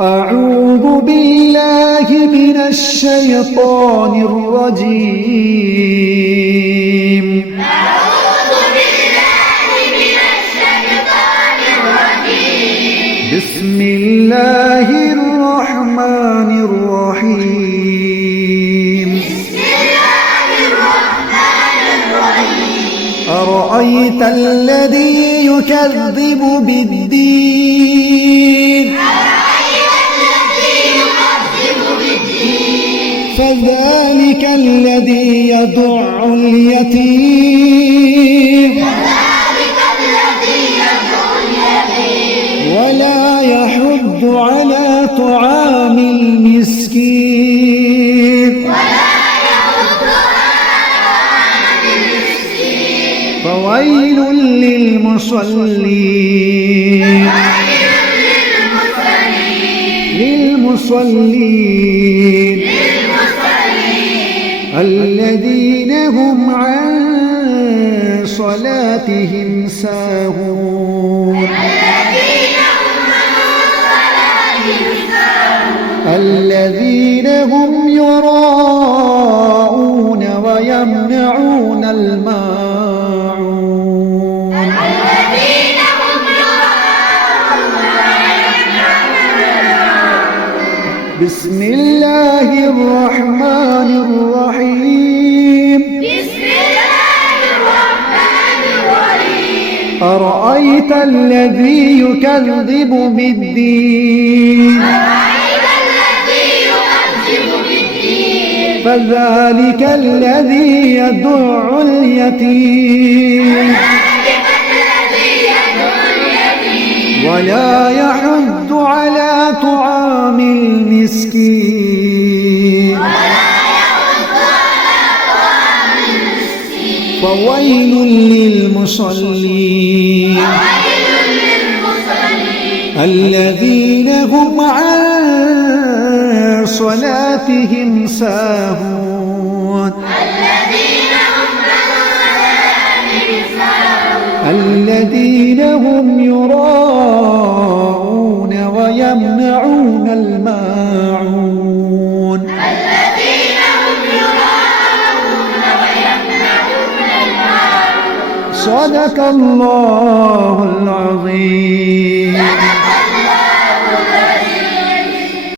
أعوذ بالله من الشيطان الرجيم. أعوذ بالله من الشيطان الرجيم. بسم الله الرحمن الرحيم. بسم الله الرحمن الرحيم. أرأيت الذي يكذب بالدين فذلك الذي يدع اليتيم ولا يحض على طعام المسكين فويل للمصلين الذين هم عن صلاتهم ساهون الذين هم يراءون ويمنعون الماعون بسم الله الرحمن الرحيم. أرأيت الذي يكذب بالدين فذلك الذي يدع اليتيم ولا يحض على طعام المسكين فويل للمصلين الذين هم عن صلاتهم ساهون الذين هم يراءون ويمنعون الماعون صدق الله العظيم.